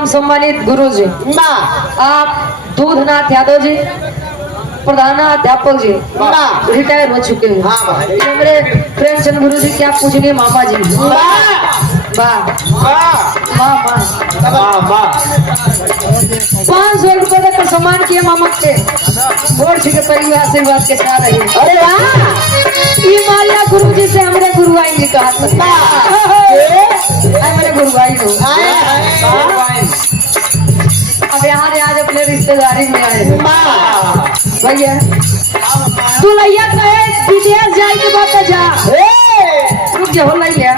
परम सम्मानित गुरु जी आप दूधनाथ यादव जी प्रधानाध्यापक जी रिटायर हो चुके हैं। मेरे प्रेमचंद गुरु जी क्या पूछेंगे मामा जी। वाह 500 रुपए का सम्मान किया मामा के बोर्ड के परिवार आशीर्वाद के साथ रही। अरे वाह मालिया गुरु जी से हमारे गुरु आई जी कहा हमारे गुरु आई हो अब यहाँ आज अपने रिश्तेदारी में आए भैया तू लैया कहे विदेश जाए के बात जा रुक जा हो लैया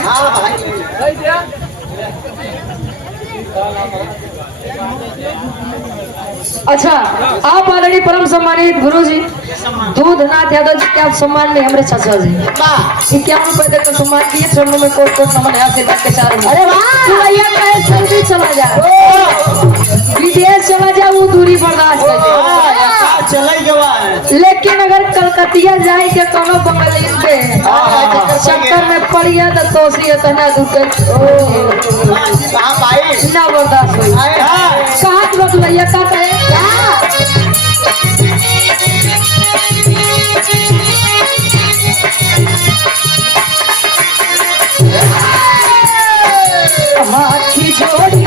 अच्छा आप ऑलरेडी परम सम्मानित गुरु जी दूधनाथ यादव जी क्या सम्मान में हमारे चाचा जी 51 रुपए देकर सम्मान किए चरणों में कोट कोट नमन है आशीर्वाद के साथ। अरे वाह जल्दी चला जा विदेश चला जा वो दूरी बर्दाश्त कर लेकिन अगर कलकतिया जाए के कोनो बंगाली पे चक्कर में पड़ गया तो तोसी तना दुख ना बर्दाश्त हो कहाँ तुरंत भैया का कहे हाथी जोड़ी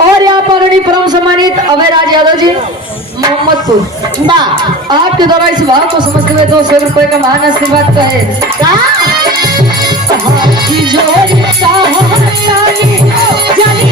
और यहाँ पर परम सम्मानित अभय राज यादव जी मोहम्मदपुर आपके द्वारा इस भाव को समझते हुए 200 रुपए का महान आशीर्वाद का है। जानी